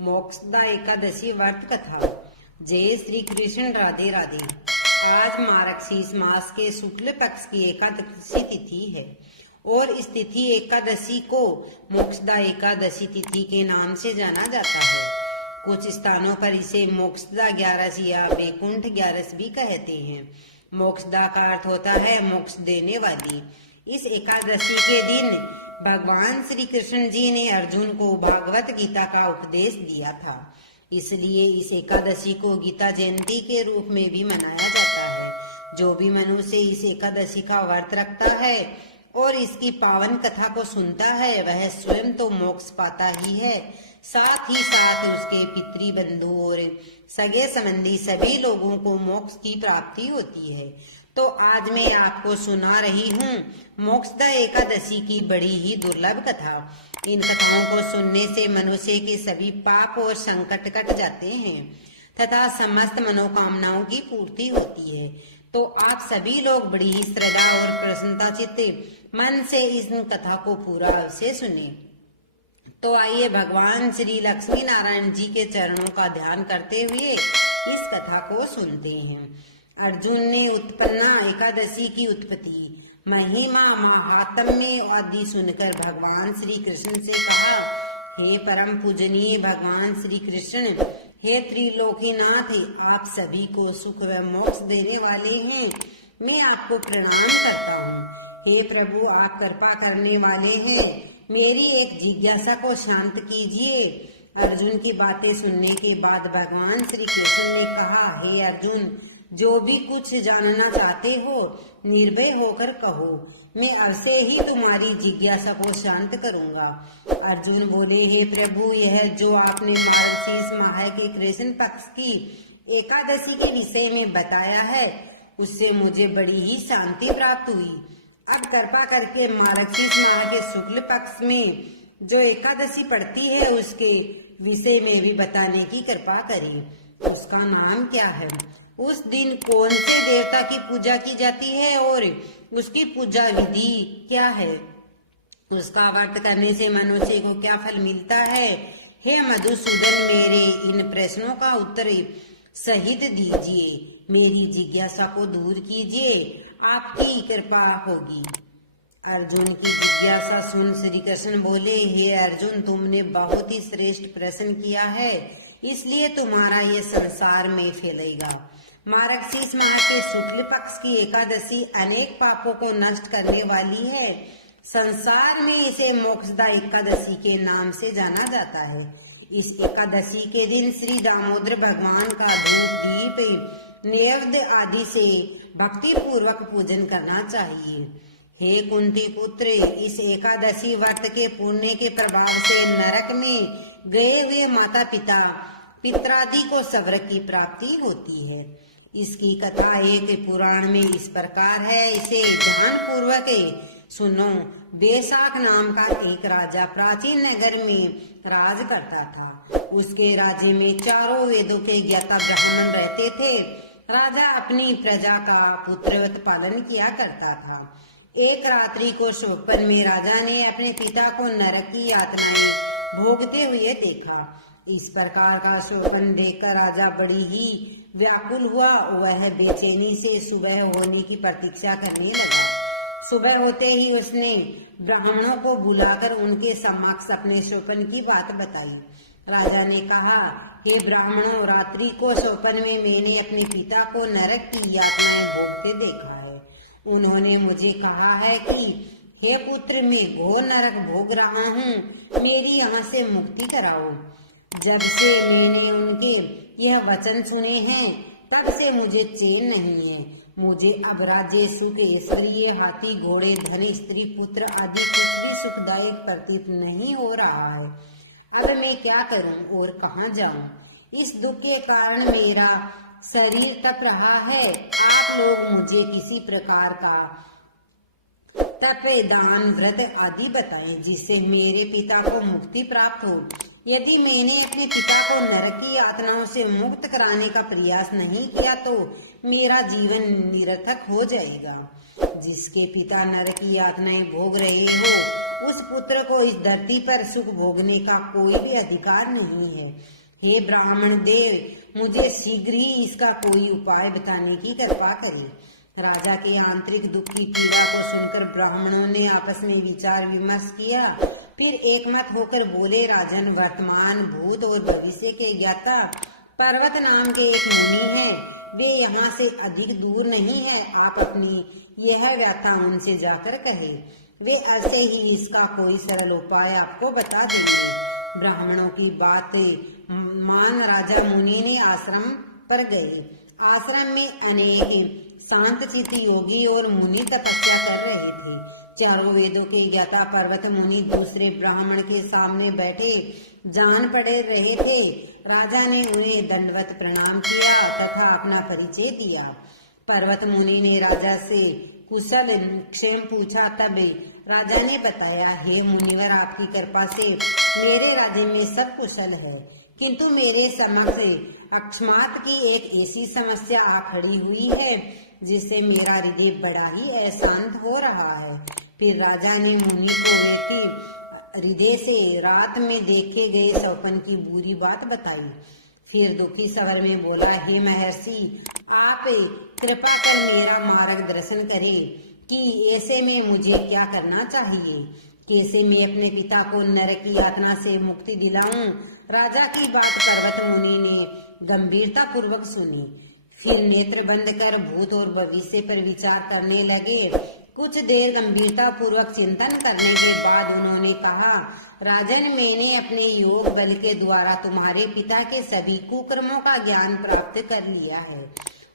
मोक्षदा एकादशी व्रत कथा। जय श्री कृष्ण, राधे राधे। आज मार्गशीर्ष मास के शुक्ल पक्ष की एकादशी तिथि है और इस तिथि एकादशी को मोक्षदा एकादशी तिथि के नाम से जाना जाता है। कुछ स्थानों पर इसे मोक्षदा 11 या वैकुंठ 11 भी कहते हैं। मोक्षदा का अर्थ होता है मोक्ष देने वाली। इस एकादशी के दिन भगवान श्री कृष्ण जी ने अर्जुन को भागवत गीता का उपदेश दिया था, इसलिए इस एकादशी को गीता जयंती के रूप में भी मनाया जाता है। जो भी मनुष्य इस एकादशी का व्रत रखता है और इसकी पावन कथा को सुनता है वह स्वयं तो मोक्ष पाता ही है, साथ ही साथ उसके पितृ बंधु और सगे संबंधी सभी लोगों को मोक्ष की प्राप्ति होती है। तो आज मैं आपको सुना रही हूँ मोक्षदा एकादशी की बड़ी ही दुर्लभ कथा। इन कथाओं को सुनने से मनुष्य के सभी पाप और संकट कट जाते हैं तथा समस्त मनोकामनाओं की पूर्ति होती है। तो आप सभी लोग बड़ी ही श्रद्धा और प्रसन्नता चित्त मन से इस कथा को पूरा से सुने। तो आइए भगवान श्री लक्ष्मी नारायण जी के चरणों का ध्यान करते हुए इस कथा को सुनते हैं। अर्जुन ने उत्पन्ना एकादशी की उत्पत्ति, महिमा, महात्म्य आदि सुनकर भगवान श्री कृष्ण से कहा, हे परम पूजनीय भगवान श्री कृष्ण, हे त्रिलोकीनाथ, आप सभी को सुख व मोक्ष देने वाले हैं, मैं आपको प्रणाम करता हूँ। हे प्रभु, आप कृपा करने वाले हैं, मेरी एक जिज्ञासा को शांत कीजिए। अर्जुन की बातें सुनने के बाद भगवान श्री कृष्ण ने कहा, हे अर्जुन, जो भी कुछ जानना चाहते हो निर्भय होकर कहो, मैं अवश्य ही तुम्हारी जिज्ञासा को शांत करूंगा। अर्जुन बोले, हे प्रभु, यह जो आपने मार्गशीर्ष माह के कृष्ण पक्ष की एकादशी के विषय में बताया है उससे मुझे बड़ी ही शांति प्राप्त हुई। अब कृपा करके मार्गशीर्ष माह के शुक्ल पक्ष में जो एकादशी पड़ती है उसके विषय में भी बताने की कृपा करें। उसका नाम क्या है, उस दिन कौन से देवता की पूजा की जाती है और उसकी पूजा विधि क्या है, उसका व्रत करने से मनुष्य को क्या फल मिलता है। हे मधुसूदन, मेरे इन प्रश्नों का उत्तर सहित दीजिए, मेरी जिज्ञासा को दूर कीजिए, आपकी कृपा होगी। अर्जुन की जिज्ञासा सुन श्री कृष्ण बोले, हे अर्जुन, तुमने बहुत ही श्रेष्ठ प्रश्न किया है, इसलिए तुम्हारा ये संसार में फैलेगा। मार्गशीर्ष माह के शुक्ल पक्ष की एकादशी अनेक पापों को नष्ट करने वाली है। संसार में इसे मोक्षदा एकादशी के नाम से जाना जाता है। इस एकादशी के दिन श्री दामोदर भगवान का धूप दीप नैवेद्य आदि से भक्ति पूर्वक पूजन करना चाहिए। हे कुंती पुत्र, इस एकादशी व्रत के पुण्य के प्रभाव से नरक में गए हुए माता पिता पितरादि को स्वर्ग की प्राप्ति होती है। इसकी कथा एक पुराण में इस प्रकार है, इसे ध्यान पूर्वक सुनो। बैसाख नाम का एक राजा प्राचीन नगर में राज करता था। उसके राज्य में चारों वेदों के ज्ञाता ब्राह्मण रहते थे। राजा अपनी प्रजा का पुत्रवत पालन किया करता था। एक रात्रि को स्वप्न में राजा ने अपने पिता को नरक की यातनाएं भोगते हुए देखा। इस प्रकार का स्वप्न देखकर राजा बड़ी ही व्याकुल हुआ। वह बेचैनी से सुबह होने की प्रतीक्षा करने लगा। सुबह होते ही उसने ब्राह्मणों को बुलाकर उनके समक्ष अपने स्वप्न की बात बताई। राजा ने कहा, हे ब्राह्मणों, रात्रि को स्वप्न में मैंने अपने पिता को नरक की यातनाएं भोगते देखा है। उन्होंने मुझे कहा है कि हे पुत्र, मैं घोर नरक भोग रहा हूँ, मेरी यहाँ से मुक्ति कराओ। जब से मैंने उनके यह वचन सुने हैं तब से मुझे चैन नहीं है। मुझे अब राज्य सुख, ऐश्वर्य, हाथी घोड़े, धन, स्त्री, पुत्र आदि कुछ भी सुखदायक प्रतीत नहीं हो रहा है। अब मैं क्या करूं और कहाँ जाऊं? इस दुख के कारण मेरा शरीर तप रहा है। आप लोग मुझे किसी प्रकार का तप, दान, व्रत आदि बताएं जिससे मेरे पिता को मुक्ति प्राप्त हो। यदि मैंने अपने पिता को नरक की यातनाओं से मुक्त कराने का प्रयास नहीं किया तो मेरा जीवन निरर्थक हो जाएगा। जिसके पिता नरक की यातनाएं भोग रहे हो उस पुत्र को इस धरती पर सुख भोगने का कोई भी अधिकार नहीं है। हे ब्राह्मण देव, मुझे शीघ्र ही इसका कोई उपाय बताने की कृपा करें। राजा के आंतरिक दुख की पीड़ा को सुनकर ब्राह्मणों ने आपस में विचार विमर्श किया। फिर एकमत होकर बोले, राजन, वर्तमान, भूत और भविष्य के ज्ञाता पर्वत नाम के एक मुनि हैं। वे यहाँ से अधिक दूर नहीं है। आप अपनी यह व्यथा उनसे जाकर कहे, वे ऐसे ही इसका कोई सरल उपाय आपको बता देंगे। ब्राह्मणों की बात मान राजा मुनि ने आश्रम पर गए। आश्रम में अनेक शांत चित्त योगी और मुनि तपस्या कर रहे थे। चारों वेदों के ज्ञाता पर्वत मुनि दूसरे ब्राह्मण के सामने बैठे जान पड़े रहे थे। राजा ने उन्हें दंडवत प्रणाम किया तथा अपना परिचय दिया। पर्वत मुनि ने राजा से कुशल क्षेम पूछा। तब राजा ने बताया, हे मुनिवर, आपकी कृपा से मेरे राज्य में सब कुशल है, किंतु मेरे समक्ष अकस्मात की एक ऐसी समस्या आ खड़ी हुई है जिससे मेरा हृदय बड़ा ही अशांत हो रहा है। फिर राजा ने मुनि को व्यक्ति हृदय से रात में देखे गए सपन की बुरी बात बताई। फिर दुखी स्वर में बोला, हे महर्षि, आप कृपा कर मेरा मार्गदर्शन करें कि ऐसे में मुझे क्या करना चाहिए, कैसे मैं अपने पिता को नरक की यातना से मुक्ति दिलाऊं। राजा की बात पर्वत मुनि ने गंभीरता पूर्वक सुनी। फिर नेत्र बंद कर भूत और भविष्य पर विचार करने लगे। कुछ देर गंभीरता पूर्वक चिंतन करने के बाद उन्होंने कहा, राजन, मैंने अपने योग बल के द्वारा तुम्हारे पिता के सभी कुकर्मों का ज्ञान प्राप्त कर लिया है।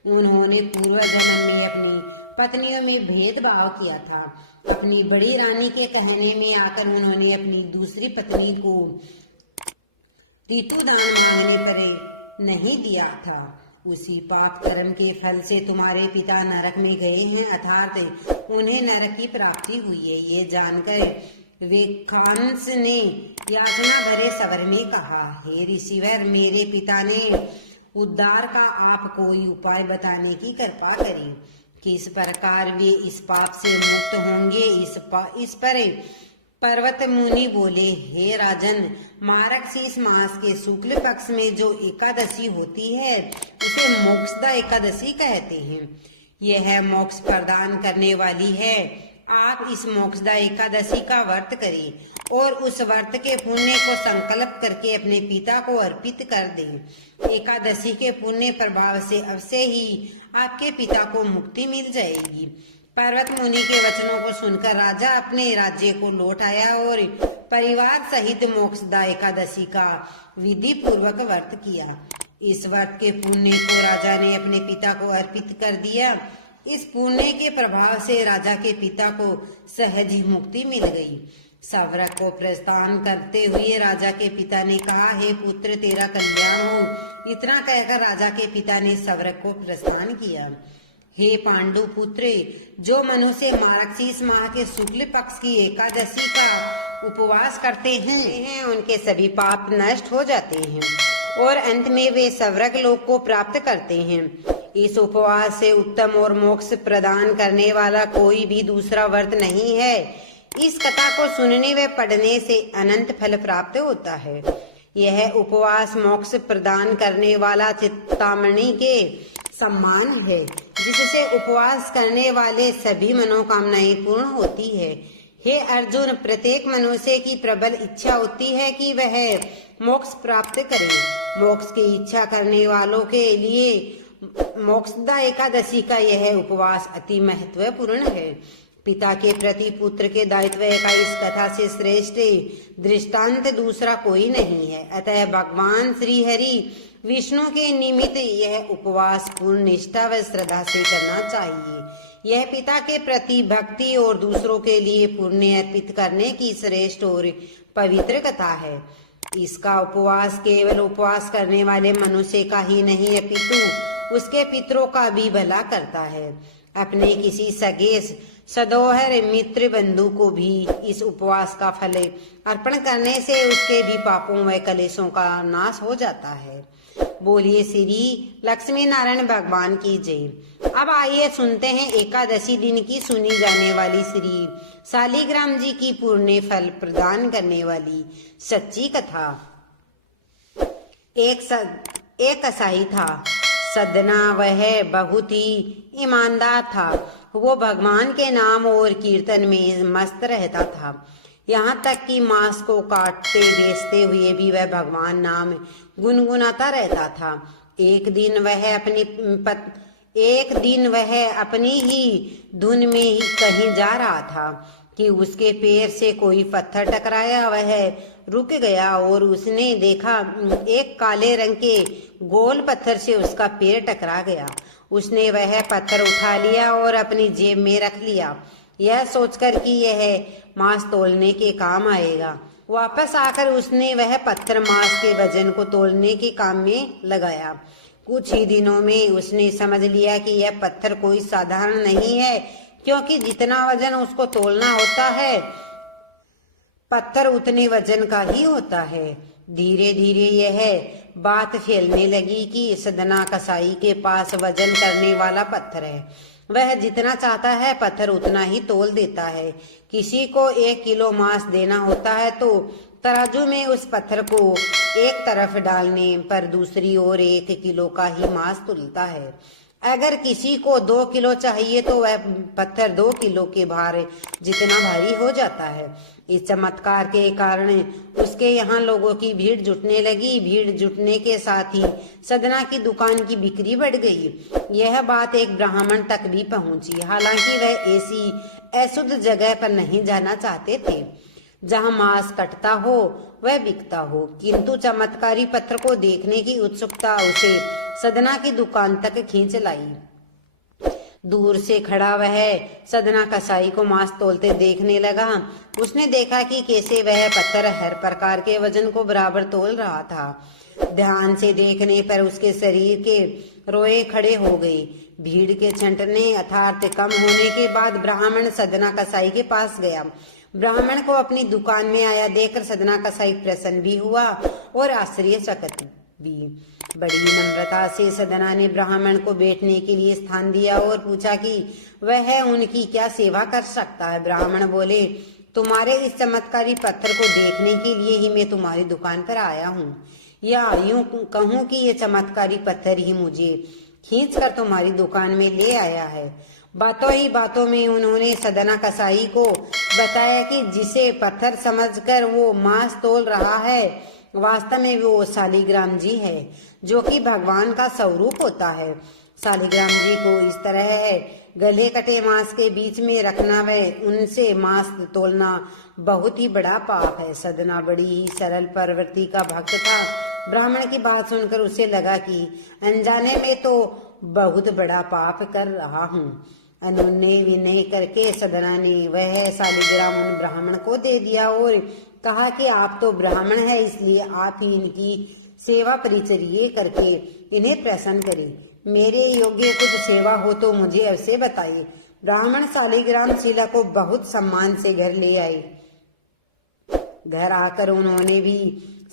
उन्होंने पूर्व जन्म में अपनी पत्नियों में भेदभाव किया था। अपनी बड़ी रानी के कहने में आकर उन्होंने अपनी दूसरी पत्नी को ऋतुदान मांगने पर नहीं दिया था। उसी पाप कर्म के फल से तुम्हारे पिता नरक में गए हैं, अर्थात उन्हें नरक की प्राप्ति हुई है। ये जानकर वेखांस ने याचना भरे स्वर में कहा, हे ऋषिवर, मेरे पिता ने उद्धार का आप कोई उपाय बताने की कृपा करी। किस प्रकार वे इस पाप से मुक्त होंगे। इस पर पर्वत मुनि बोले, हे राजन, मार्गशीर्ष मास के शुक्ल पक्ष में जो एकादशी होती है उसे मोक्षदा एकादशी कहते हैं। यह मोक्ष प्रदान करने वाली है। आप इस मोक्षदा एकादशी का व्रत करें और उस व्रत के पुण्य को संकल्प करके अपने पिता को अर्पित कर दें। एकादशी के पुण्य प्रभाव से अवश्य ही आपके पिता को मुक्ति मिल जाएगी। पर्वत मुनि के वचनों को सुनकर राजा अपने राज्य को लौट आया और परिवार सहित मोक्षदा एकादशी का विधि पूर्वक व्रत किया। इस व्रत के पुण्य को राजा ने अपने पिता को अर्पित कर दिया। इस पुण्य के प्रभाव से राजा के पिता को सहज ही मुक्ति मिल गई। सव्रक को प्रस्थान करते हुए राजा के पिता ने कहा, हे पुत्र, तेरा कल्याण हो। इतना कहकर राजा के पिता ने सव्रक को प्रस्थान किया। हे पांडु पुत्र, जो मनुष्य मार्गशीर्ष माह के शुक्ल पक्ष की एकादशी का उपवास करते हैं उनके सभी पाप नष्ट हो जाते हैं और अंत में वे स्वर्ग लोक को प्राप्त करते हैं। इस उपवास से उत्तम और मोक्ष प्रदान करने वाला कोई भी दूसरा व्रत नहीं है। इस कथा को सुनने व पढ़ने से अनंत फल प्राप्त होता है। यह उपवास मोक्ष प्रदान करने वाला चिंतामणि के सम्मान है, जिससे उपवास करने वाले सभी मनोकामनाएं पूर्ण होती है। हे अर्जुन, प्रत्येक मनुष्य की प्रबल इच्छा होती है कि वह मोक्ष प्राप्त करे। मोक्ष की इच्छा करने वालों के लिए मोक्षदा एकादशी का यह उपवास अति महत्वपूर्ण है। पिता के प्रति पुत्र के दायित्व का इस कथा से श्रेष्ठ दृष्टांत दूसरा कोई नहीं है। अतः भगवान श्री हरि विष्णु के निमित्त यह उपवास पूर्ण निष्ठा व श्रद्धा से करना चाहिए। यह पिता के प्रति भक्ति और दूसरों के लिए पुण्य अर्पित करने की श्रेष्ठ और पवित्र कथा है। इसका उपवास केवल उपवास करने वाले मनुष्य का ही नहीं अपितु उसके पितरों का भी भला करता है। अपने किसी सगे सदोहर मित्र बंधु को भी इस उपवास का फल अर्पण करने से उसके भी पापों व कलेशों का नाश हो जाता है। बोलिए श्री लक्ष्मी नारायण भगवान की जय। अब आइए सुनते हैं एकादशी दिन की सुनी जाने वाली श्री शालिग्राम जी की पुण्य फल प्रदान करने वाली सच्ची कथा। एक कसाई था, सदना वह बहुत ही ईमानदार था। वो भगवान के नाम और कीर्तन में मस्त रहता था। यहाँ तक कि मांस को काटते बेचते हुए भी वह भगवान नाम गुनगुनाता रहता था। एक दिन वह अपनी ही धुन में ही कहीं जा रहा था कि उसके पैर से कोई पत्थर टकराया। वह रुक गया और उसने देखा एक काले रंग के गोल पत्थर से उसका पैर टकरा गया। उसने वह पत्थर उठा लिया और अपनी जेब में रख लिया, यह सोचकर कि यह मांस तोलने के काम आएगा। वापस आकर उसने वह पत्थर मांस के वजन को तोलने के काम में लगाया। कुछ ही दिनों में उसने समझ लिया कि यह पत्थर कोई साधारण नहीं है, क्योंकि जितना वजन उसको तोलना होता है पत्थर उतने वजन का ही होता है। धीरे धीरे यह बात फैलने लगी कि सदना कसाई के पास वजन करने वाला पत्थर है। वह जितना चाहता है पत्थर उतना ही तोल देता है। किसी को 1 किलो मांस देना होता है तो तराजू में उस पत्थर को एक तरफ डालने पर दूसरी ओर 1 किलो का ही मांस तुलता है। अगर किसी को 2 किलो चाहिए तो वह पत्थर 2 किलो के भार जितना भारी हो जाता है। इस चमत्कार के कारण उसके यहाँ लोगों की भीड़ जुटने लगी। भीड़ जुटने के साथ ही सदना की दुकान की बिक्री बढ़ गई। यह बात एक ब्राह्मण तक भी पहुंची। हालांकि वह ऐसी अशुद्ध जगह पर नहीं जाना चाहते थे जहां मांस कटता हो वह बिकता हो, किंतु चमत्कारी पत्थर को देखने की उत्सुकता उसे सदना की दुकान तक खींच लाई। दूर से खड़ा वह सदना कसाई को मांस तोलते देखने लगा। उसने देखा कि कैसे वह पत्थर हर प्रकार के वजन को बराबर तोल रहा था। ध्यान से देखने पर उसके शरीर के रोए खड़े हो गए। भीड़ के छंटने अर्थात कम होने के बाद ब्राह्मण सदना कसाई के पास गया। ब्राह्मण को अपनी दुकान में आया देखकर सदना कसाई प्रसन्न भी हुआ और आश्चर्यचकित भी। बड़ी नम्रता से सदना ने ब्राह्मण को बैठने के लिए स्थान दिया और पूछा कि वह उनकी क्या सेवा कर सकता है। ब्राह्मण बोले, तुम्हारे इस चमत्कारी पत्थर को देखने के लिए ही मैं तुम्हारी दुकान पर आया हूँ, या यूं कहूँ कि ये चमत्कारी पत्थर ही मुझे खींच कर तुम्हारी दुकान में ले आया है। बातों ही बातों में उन्होंने सदना कसाई को बताया कि जिसे पत्थर समझकर वो मांस तोल रहा है वास्तव में वो शालिग्राम जी है, जो कि भगवान का स्वरूप होता है। शालिग्राम जी को इस तरह गले कटे मांस के बीच में रखना व उनसे मांस तोलना बहुत ही बड़ा पाप है। सदना बड़ी ही सरल प्रवृत्ति का भक्त था। ब्राह्मण की बात सुनकर उसे लगा कि अनजाने में तो बहुत बड़ा पाप कर रहा हूँ। अनुनय विनय करके सदना ने वह शालिग्राम उन ब्राह्मण को दे दिया और कहा कि आप तो ब्राह्मण है, इसलिए आप ही इनकी सेवा परिचर्या करके इन्हें प्रसन्न करें। मेरे योग्य कुछ सेवा हो तो मुझे अवश्य बताइए। ब्राह्मण शालिग्राम शिला को बहुत सम्मान से घर ले आए। घर आकर उन्होंने भी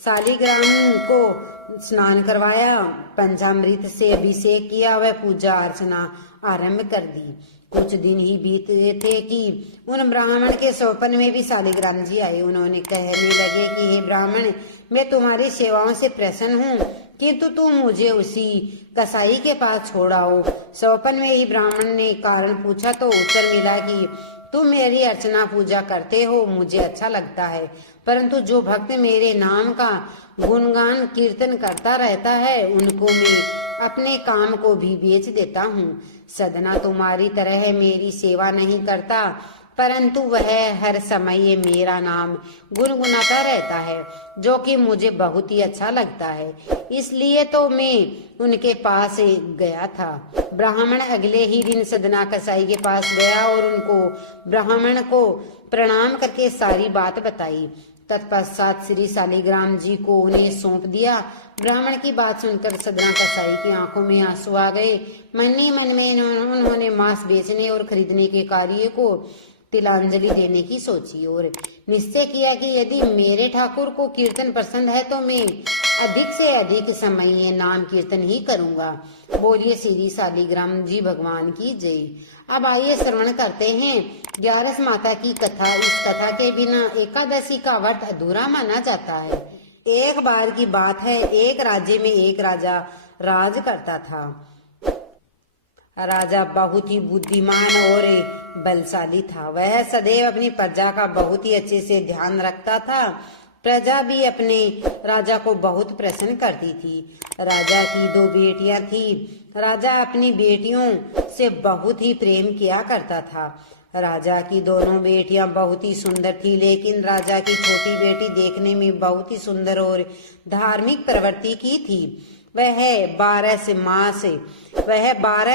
शालिग्राम को स्नान करवाया, पंचामृत से अभिषेक किया व पूजा अर्चना आरंभ कर दी। कुछ दिन ही बीत गए थे कि उन ब्राह्मण के स्वप्न में भी शालिग्राम जी आए। उन्होंने कहने लगे कि हे ब्राह्मण, मैं तुम्हारी सेवाओं से प्रसन्न हूँ, किंतु तुम मुझे उसी कसाई के पास छोड़ाओ। स्वप्न में ही ब्राह्मण ने कारण पूछा तो उत्तर मिला कि तुम मेरी अर्चना पूजा करते हो, मुझे अच्छा लगता है, परंतु जो भक्त मेरे नाम का गुणगान कीर्तन करता रहता है उनको मैं अपने काम को भी बेच देता हूँ। सदना तुम्हारी तरह मेरी सेवा नहीं करता, परंतु वह हर समय मेरा नाम गुनगुनाता रहता है, जो कि मुझे बहुत ही अच्छा लगता है, इसलिए तो मैं उनके पास गया था। ब्राह्मण अगले ही दिन सदना कसाई के पास गया और उनको ब्राह्मण को प्रणाम करके सारी बात बताई। तत्पश्चात श्री शालिग्राम जी को उन्हें सौंप दिया। ब्राह्मण की बात सुनकर सदना कसाई की आंखों में आंसू आ गए। मन ही मन में उन्होंने मांस बेचने और खरीदने के कार्य को तिलांजलि देने की सोची और निश्चय किया कि यदि मेरे ठाकुर को कीर्तन पसंद है तो मैं अधिक से अधिक समय ये नाम कीर्तन ही करूंगा। बोलिए श्री शालिग्राम जी भगवान की जय। अब आइए श्रवण करते हैं ग्यारस माता की कथा। इस कथा के बिना एकादशी का व्रत अधूरा माना जाता है। एक बार की बात है, एक राज्य में एक राजा राज करता था। राजा बहुत ही बुद्धिमान और बलशाली था। वह सदैव अपनी प्रजा का बहुत ही अच्छे से ध्यान रखता था। प्रजा भी अपने राजा को बहुत प्रसन्न करती थी। राजा की 2 बेटियां थी। राजा अपनी बेटियों से बहुत ही प्रेम किया करता था। राजा की दोनों बेटियां बहुत ही सुंदर थी, लेकिन राजा की छोटी बेटी देखने में बहुत ही सुंदर और धार्मिक प्रवृत्ति की थी। वह 12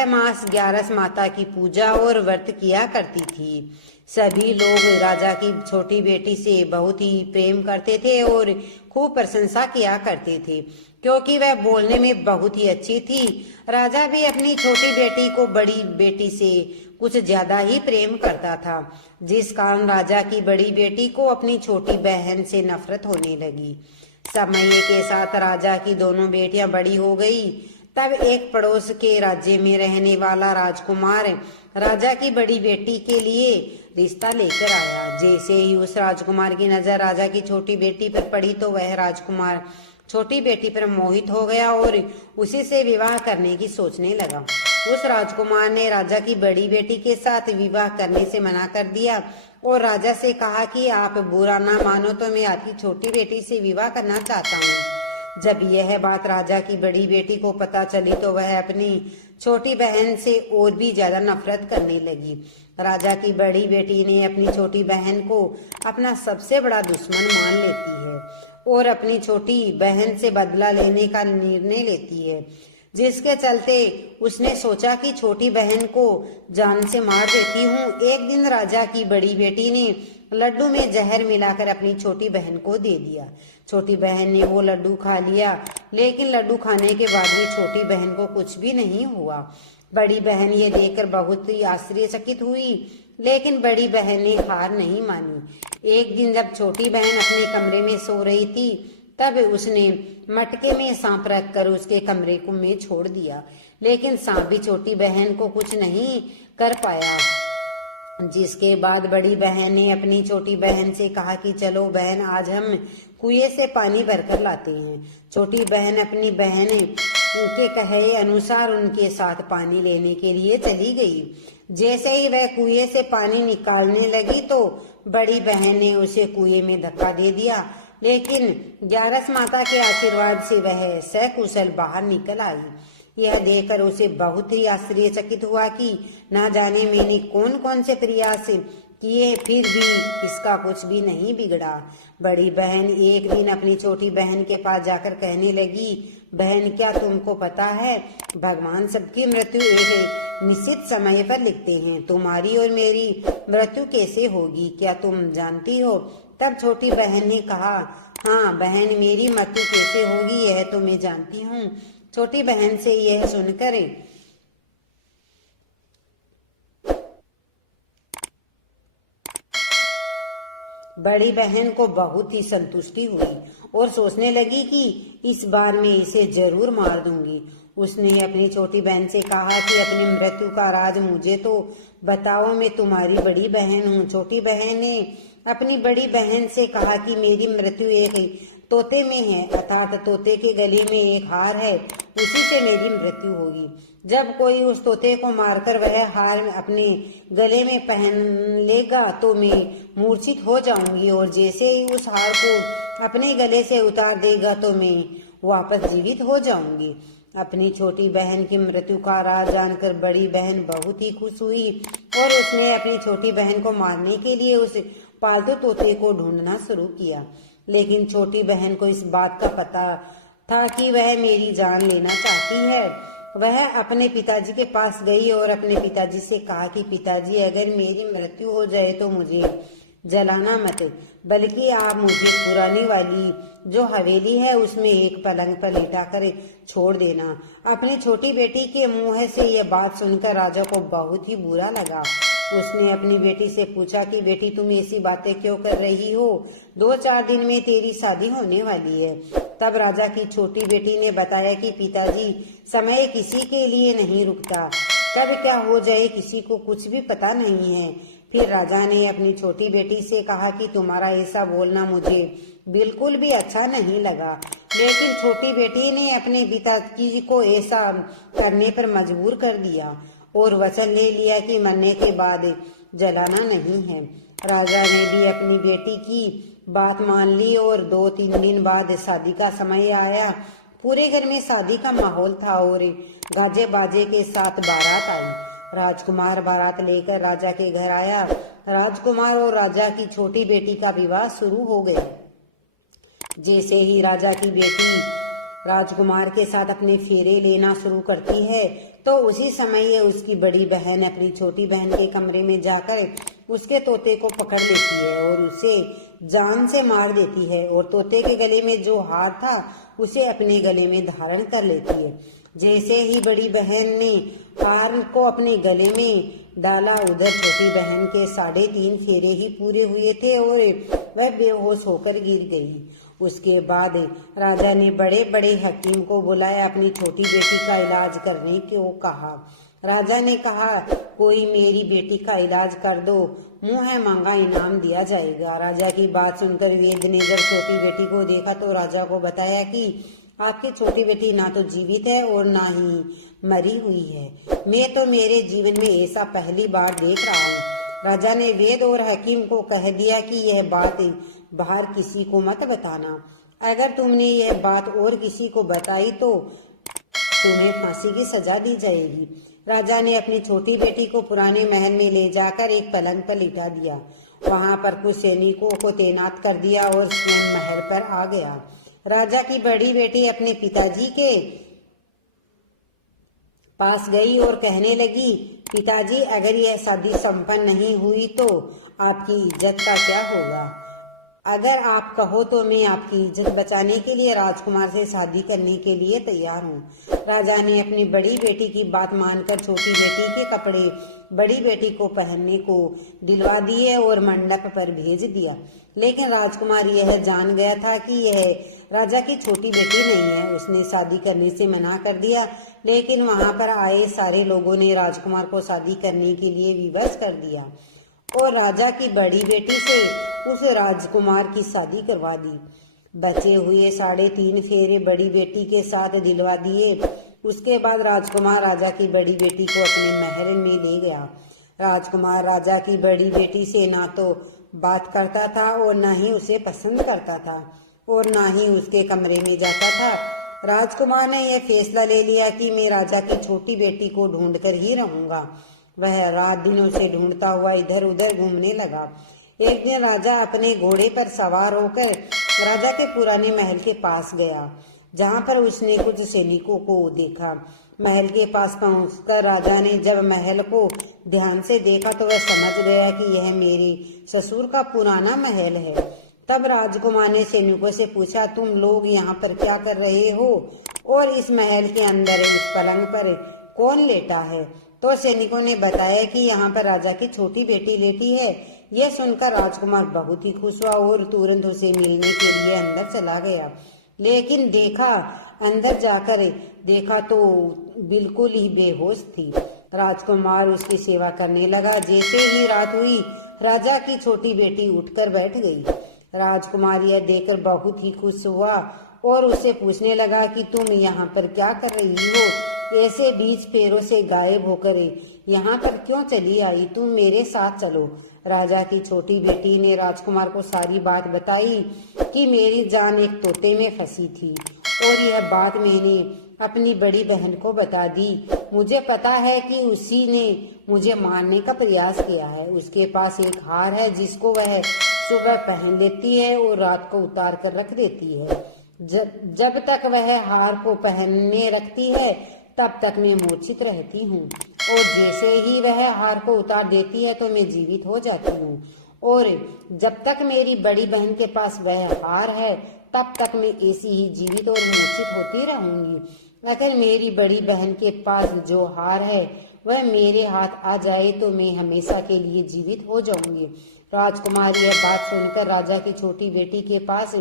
मास ग्यारस माता की पूजा और व्रत किया करती थी। सभी लोग राजा की छोटी बेटी से बहुत ही प्रेम करते थे और खूब प्रशंसा किया करते थे, क्योंकि वह बोलने में बहुत ही अच्छी थी। राजा भी अपनी छोटी बेटी को बड़ी बेटी से कुछ ज्यादा ही प्रेम करता था, जिस कारण राजा की बड़ी बेटी को अपनी छोटी बहन से नफरत होने लगी। समय के साथ राजा की दोनों बेटियां बड़ी हो गई। तब एक पड़ोस के राज्य में रहने वाला राजकुमार राजा की बड़ी बेटी के लिए रिश्ता लेकर आया। जैसे ही उस राजकुमार की नजर राजा की छोटी बेटी पर पड़ी तो वह राजकुमार छोटी बेटी पर मोहित हो गया और उसी से विवाह करने की सोचने लगा। उस राजकुमार ने राजा की बड़ी बेटी के साथ विवाह करने से मना कर दिया और राजा से कहा कि आप बुरा ना मानो तो मैं आपकी छोटी बेटी से विवाह करना चाहता हूँ। जब यह बात राजा की बड़ी बेटी को पता चली तो वह अपनी छोटी बहन से और भी ज्यादा नफरत करने लगी। राजा की बड़ी बेटी ने अपनी छोटी बहन को अपना सबसे बड़ा दुश्मन मान लेती है और अपनी छोटी बहन से बदला लेने का निर्णय लेती है, जिसके चलते उसने सोचा कि छोटी बहन को जान से मार देती हूँ। एक दिन राजा की बड़ी बेटी ने लड्डू में जहर मिलाकर अपनी छोटी बहन को दे दिया। छोटी बहन ने वो लड्डू खा लिया, लेकिन लड्डू खाने के बाद भी छोटी बहन को कुछ भी नहीं हुआ। बड़ी बहन ये देखकर बहुत ही आश्चर्यचकित हुई, लेकिन बड़ी बहन ने हार नहीं मानी। एक दिन जब छोटी बहन अपने कमरे में सो रही थी, तब उसने मटके में सांप रखकर उसके कमरे को में छोड़ दिया, लेकिन सांप भी छोटी बहन को कुछ नहीं कर पाया। जिसके बाद बड़ी बहन ने अपनी छोटी बहन से कहा कि चलो बहन, आज हम कुएं से पानी भरकर लाते हैं। छोटी बहन अपनी बहन के कहे अनुसार उनके साथ पानी लेने के लिए चली गई। जैसे ही वह कुएं से पानी निकालने लगी तो बड़ी बहन ने उसे कुएं में धक्का दे दिया, लेकिन ग्यारस माता के आशीर्वाद से वह सकुशल बाहर निकल आई। यह देखकर उसे बहुत ही आश्चर्यचकित हुआ कि न जाने मैंने कौन कौन से प्रयास किए, फिर भी इसका कुछ भी नहीं बिगड़ा। बड़ी बहन एक दिन अपनी छोटी बहन के पास जाकर कहने लगी, बहन क्या तुमको पता है, भगवान सबकी मृत्यु एक निश्चित समय पर लिखते हैं। तुम्हारी और मेरी मृत्यु कैसे होगी, क्या तुम जानती हो? तब छोटी बहन ने कहा, हाँ बहन, मेरी मृत्यु कैसे होगी यह तो मैं जानती हूँ। छोटी बहन से यह सुनकर बड़ी बहन को बहुत ही संतुष्टि हुई और सोचने लगी कि इस बार मैं इसे जरूर मार दूंगी। उसने अपनी छोटी बहन से कहा कि अपनी मृत्यु का राज मुझे तो बताओ, मैं तुम्हारी बड़ी बहन हूँ। छोटी बहन ने अपनी बड़ी बहन से कहा कि मेरी मृत्यु एक तोते में है, अर्थात तोते के गले में एक हार है, उसी से मेरी मृत्यु होगी। जब कोई उस तोते को मारकर वह हार अपने गले में पहन लेगा तो मैं मूर्छित हो जाऊंगी, और जैसे ही उस हार को अपने गले से उतार देगा तो मैं वापस जीवित हो जाऊंगी। अपनी छोटी बहन की मृत्यु का राज जानकर बड़ी बहन बहुत ही खुश हुई और उसने अपनी छोटी बहन को मारने के लिए उस पालतू तोते को ढूंढना शुरू किया। लेकिन छोटी बहन को इस बात का पता था कि वह मेरी जान लेना चाहती है। वह अपने पिताजी के पास गई और अपने पिताजी से कहा कि पिताजी, अगर मेरी मृत्यु हो जाए तो मुझे जलाना मत, बल्कि आप मुझे पुरानी वाली जो हवेली है उसमें एक पलंग पर लेटा कर छोड़ देना। अपनी छोटी बेटी के मुंह से यह बात सुनकर राजा को बहुत ही बुरा लगा। उसने अपनी बेटी से पूछा कि बेटी, तुम ऐसी बातें क्यों कर रही हो? 2-4 दिन में तेरी शादी होने वाली है। तब राजा की छोटी बेटी ने बताया कि पिताजी, समय किसी के लिए नहीं रुकता, कब क्या हो जाए किसी को कुछ भी पता नहीं है। फिर राजा ने अपनी छोटी बेटी से कहा कि तुम्हारा ऐसा बोलना मुझे बिल्कुल भी अच्छा नहीं लगा, लेकिन छोटी बेटी ने अपने पिताजी को ऐसा करने पर मजबूर कर दिया और वचन ले लिया कि मरने के बाद जलाना नहीं है। राजा ने भी अपनी बेटी की बात मान ली और 2-3 दिन बाद शादी का समय आया। पूरे घर में शादी का माहौल था और गाजे बाजे के साथ बारात आई। राजकुमार बारात लेकर राजा के घर आया। राजकुमार और राजा की छोटी बेटी का विवाह शुरू हो गया। जैसे ही राजा की बेटी राजकुमार के साथ अपने फेरे लेना शुरू करती है तो उसी समय उसकी बड़ी बहन अपनी छोटी बहन के कमरे में जाकर उसके तोते को पकड़ लेती है और उसे जान से मार देती है और तोते के गले में जो हार था उसे अपने गले में धारण कर लेती है। जैसे ही बड़ी बहन ने हार को अपने गले में डाला, उधर छोटी बहन के 3.5 फेरे ही पूरे हुए थे और वह बेहोश होकर गिर गई। उसके बाद राजा ने बड़े बड़े हकीम को बुलाया, अपनी छोटी बेटी का इलाज करने को कहा। राजा ने कहा, कोई मेरी बेटी का इलाज कर दो, मुँह मांगा इनाम दिया जाएगा। राजा की बात सुनकर वैद्य ने जब छोटी बेटी को देखा तो राजा को बताया कि आपकी छोटी बेटी ना तो जीवित है और ना ही मरी हुई है। मैं तो मेरे जीवन में ऐसा पहली बार देख रहा हूँ। राजा ने वैद्य और हकीम को कह दिया कि यह बात बाहर किसी को मत बताना, अगर तुमने यह बात और किसी को बताई तो तुम्हें फांसी की सजा दी जाएगी। राजा ने अपनी छोटी बेटी को पुराने महल में ले जाकर एक पलंग पर लिटा दिया। वहां पर कुछ सैनिकों को तैनात कर दिया और स्वयं महल पर आ गया। राजा की बड़ी बेटी अपने पिताजी के पास गई और कहने लगी, पिताजी, अगर यह शादी संपन्न नहीं हुई तो आपकी इज्जत का क्या होगा? अगर आप कहो तो मैं आपकी इज्जत बचाने के लिए राजकुमार से शादी करने के लिए तैयार हूँ। राजा ने अपनी बड़ी बेटी की बात मानकर छोटी बेटी के कपड़े बड़ी बेटी को पहनने को दिलवा दिए और मंडप पर भेज दिया। लेकिन राजकुमार यह जान गया था कि यह राजा की छोटी बेटी नहीं है। उसने शादी करने से मना कर दिया, लेकिन वहां पर आए सारे लोगों ने राजकुमार को शादी करने के लिए विवश कर दिया और राजा की बड़ी बेटी से उस राजकुमार की शादी करवा दी। बचे हुए 3.5 फेरे बड़ी बेटी के साथ दिलवा दिए। उसके बाद राजकुमार राजा की बड़ी बेटी को अपने महल में ले गया। राजकुमार राजा की बड़ी बेटी से ना तो बात करता था और ना ही उसे पसंद करता था और ना ही उसके कमरे में जाता था। राजकुमार ने यह फैसला ले लिया कि मैं राजा की छोटी बेटी को ढूंढकर ही रहूंगा। वह रात दिन उसे ढूंढता हुआ इधर उधर घूमने लगा। एक दिन राजा अपने घोड़े पर सवार होकर राजा के पुराने महल के पास गया, जहां पर उसने कुछ सैनिकों को देखा। महल के पास पहुंचकर राजा ने जब महल को ध्यान से देखा तो वह समझ गया कि यह मेरे ससुर का पुराना महल है। तब राजकुमार ने सैनिकों से पूछा, तुम लोग यहाँ पर क्या कर रहे हो और इस महल के अंदर इस पलंग पर कौन लेटा है? तो सैनिकों ने बताया कि यहाँ पर राजा की छोटी बेटी लेटी है। यह सुनकर राजकुमार बहुत ही खुश हुआ और तुरंत उसे मिलने के लिए अंदर चला गया। लेकिन अंदर जाकर देखा तो बिल्कुल ही बेहोश थी। राजकुमार उसकी सेवा करने लगा। जैसे ही रात हुई, राजा की छोटी बेटी उठकर बैठ गई। राजकुमार यह देखकर बहुत ही खुश हुआ और उससे पूछने लगा कि तुम यहाँ पर क्या कर रही हो? ऐसे बीच पैरों से गायब होकर यहाँ पर क्यों चली आई? तुम मेरे साथ चलो। राजा की छोटी बेटी ने राजकुमार को सारी बात बताई कि मेरी जान एक तोते में फंसी थी और यह बात मैंने अपनी बड़ी बहन को बता दी। मुझे पता है कि उसी ने मुझे मारने का प्रयास किया है। उसके पास एक हार है जिसको वह सुबह पहन लेती है और रात को उतार कर रख देती है। जब तक वह हार को पहनने रखती है तब तक मैं मूर्छित रहती हूँ और जैसे ही वह हार को उतार देती है तो मैं जीवित हो जाती हूँ और जब तक मेरी बड़ी बहन के पास वह हार है तब तक मैं ऐसी ही जीवित और मूर्छित होती रहूंगी। अगर मेरी बड़ी बहन के पास जो हार है वह मेरे हाथ आ जाए तो मैं हमेशा के लिए जीवित हो जाऊंगी। राजकुमार यह बात सुनकर राजा की छोटी बेटी के पास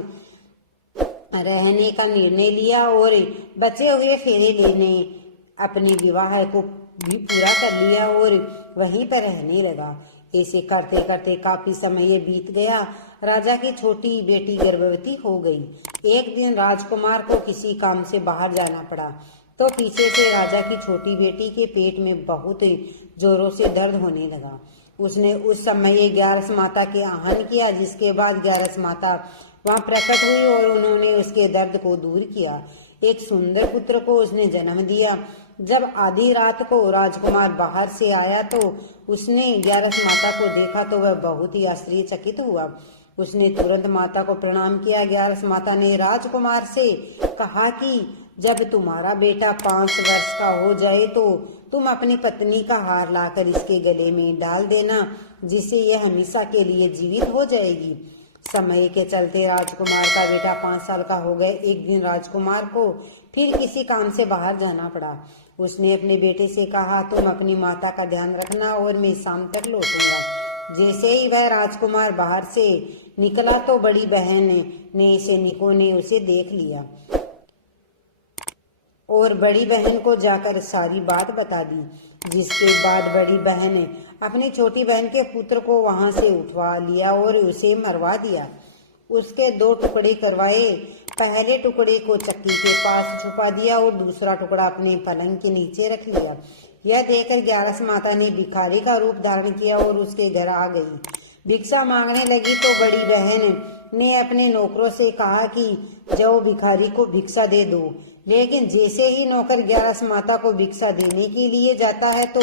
रहने का निर्णय लिया और बचे हुए फेरे लेने अपने विवाह को भी पूरा कर लिया और वहीं पर रहने लगा। ऐसे करते करते काफी समय बीत गया। राजा की छोटी बेटी गर्भवती हो गई। एक दिन राजकुमार को किसी काम से बाहर जाना पड़ा तो पीछे से राजा की छोटी बेटी के पेट में बहुत जोरों से दर्द होने लगा। उसने उस समय 11 माता के आह्वान किया, जिसके बाद 11 माता वहां प्रकट हुई और उन्होंने उसके दर्द को दूर किया। एक सुंदर पुत्र को उसने जन्म दिया। जब आधी रात को राजकुमार बाहर से आया तो उसने 11 माता को देखा तो वह बहुत ही आश्चर्यचकित हुआ। उसने तुरंत माता को प्रणाम किया। 11 माता ने राजकुमार से कहा कि जब तुम्हारा बेटा 5 वर्ष का हो जाए तो तुम अपनी पत्नी का हार लाकर इसके गले में डाल देना, जिससे यह हमेशा के लिए जीवित हो जाएगी। समय के चलते राजकुमार का बेटा 5 साल का हो गया। एक दिन राजकुमार को फिर किसी काम से बाहर जाना पड़ा। उसने अपने बेटे से कहा, तुम अपनी माता का ध्यान रखना और मैं शाम तक लौटूंगा। जैसे ही वह राजकुमार बाहर से निकला तो बड़ी बहन ने सैनिकों ने उसे देख लिया और बड़ी बहन को जाकर सारी बात बता दी, जिसके बाद बड़ी बहन अपनी छोटी बहन के पुत्र को वहां से उठवा लिया और उसे मरवा दिया। उसके 2 टुकड़े करवाए। पहले टुकड़े को चक्की के पास छुपा दिया और दूसरा टुकड़ा अपने पलंग के नीचे रख लिया। यह देखकर 11 माता ने भिखारी का रूप धारण किया और उसके घर आ गई। भिक्षा मांगने लगी तो बड़ी बहन ने अपने नौकरों से कहा कि जाओ भिखारी को भिक्षा दे दो। लेकिन जैसे ही नौकर 11 माता को भिक्षा देने के लिए जाता है तो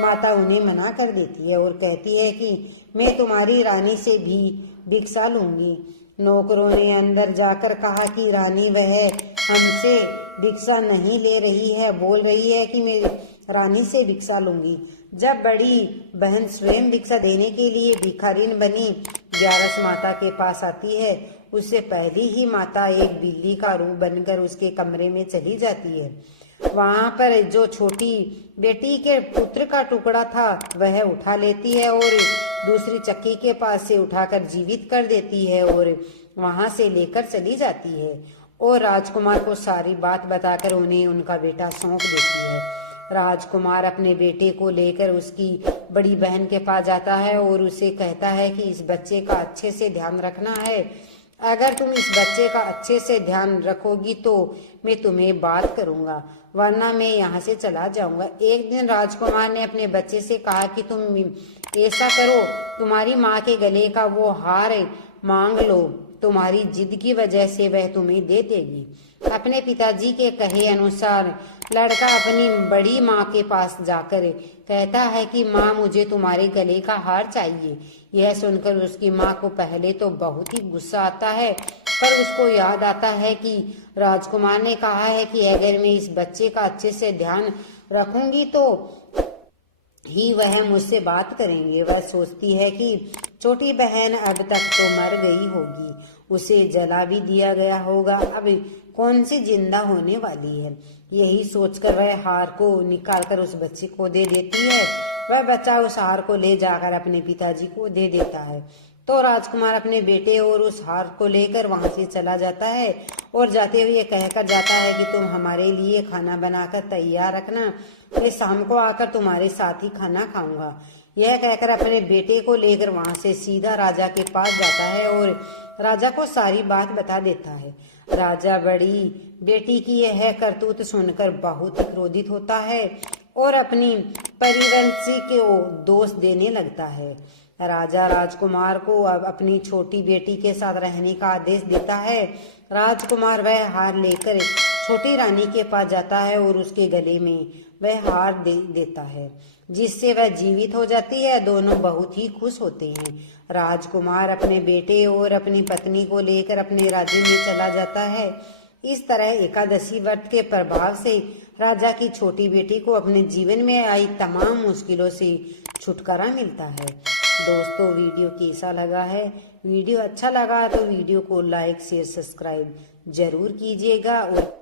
माता उन्हें मना कर देती है और कहती है कि मैं तुम्हारी रानी से भी भिक्षा लूंगी। नौकरों ने अंदर जाकर कहा कि रानी वह हमसे भिक्षा नहीं ले रही है, बोल रही है कि मैं रानी से भिक्षा लूंगी। जब बड़ी बहन स्वयं भिक्षा देने के लिए भिखारिन बनी 11 माता के पास आती है, उससे पहले ही माता एक बिल्ली का रूप बनकर उसके कमरे में चली जाती है। वहां पर जो छोटी बेटी के पुत्र का टुकड़ा था वह उठा लेती है और दूसरी चक्की के पास से उठाकर जीवित कर देती है और वहां से लेकर चली जाती है और राजकुमार को सारी बात बताकर उन्हें उनका बेटा सौंप देती है। राजकुमार अपने बेटे को लेकर उसकी बड़ी बहन के पास जाता है और उसे कहता है कि इस बच्चे का अच्छे से ध्यान रखना है। अगर तुम इस बच्चे का अच्छे से ध्यान रखोगी तो मैं तुम्हें बात करूंगा, वरना मैं यहाँ से चला जाऊंगा। एक दिन राजकुमार ने अपने बच्चे से कहा कि तुम ऐसा करो, तुम्हारी माँ के गले का वो हार मांग लो, तुम्हारी जिद की वजह से वह तुम्हें दे देगी। अपने पिताजी के कहे अनुसार लड़का अपनी बड़ी माँ के पास जाकर कहता है कि माँ मुझे तुम्हारे गले का हार चाहिए। यह सुनकर उसकी माँ को पहले तो बहुत ही गुस्सा आता है, पर उसको याद आता है कि राजकुमार ने कहा है कि अगर मैं इस बच्चे का अच्छे से ध्यान रखूंगी तो ही वह मुझसे बात करेंगे। वह सोचती है कि छोटी बहन अब तक तो मर गई होगी, उसे जला भी दिया गया होगा, अब कौन सी जिंदा होने वाली है। यही सोचकर वह हार को निकालकर उस बच्चे को दे देती है। वह बच्चा उस हार को ले जाकर अपने पिताजी को दे देता है तो राजकुमार अपने बेटे और उस हार को लेकर वहां से चला जाता है और जाते हुए कहकर जाता है कि तुम हमारे लिए खाना बनाकर तैयार रखना, मैं शाम को आकर तुम्हारे साथ ही खाना खाऊंगा। यह कहकर अपने बेटे को लेकर वहां से सीधा राजा के पास जाता है और राजा को सारी बात बता देता है। राजा बड़ी बेटी की यह करतूत सुनकर बहुत ही क्रोधित होता है और अपनी परिवंशी को दोष देने लगता है। राजा राजकुमार को अब अपनी छोटी बेटी के साथ रहने का आदेश देता है। राजकुमार वह हार लेकर छोटी रानी के पास जाता है और उसके गले में वह हार देता है, जिससे वह जीवित हो जाती है। दोनों बहुत ही खुश होते हैं। राजकुमार अपने बेटे और अपनी पत्नी को लेकर अपने राज्य में चला जाता है। इस तरह एकादशी व्रत के प्रभाव से राजा की छोटी बेटी को अपने जीवन में आई तमाम मुश्किलों से छुटकारा मिलता है। दोस्तों, वीडियो कैसा लगा है? वीडियो अच्छा लगा तो वीडियो को लाइक शेयर सब्सक्राइब जरूर कीजिएगा और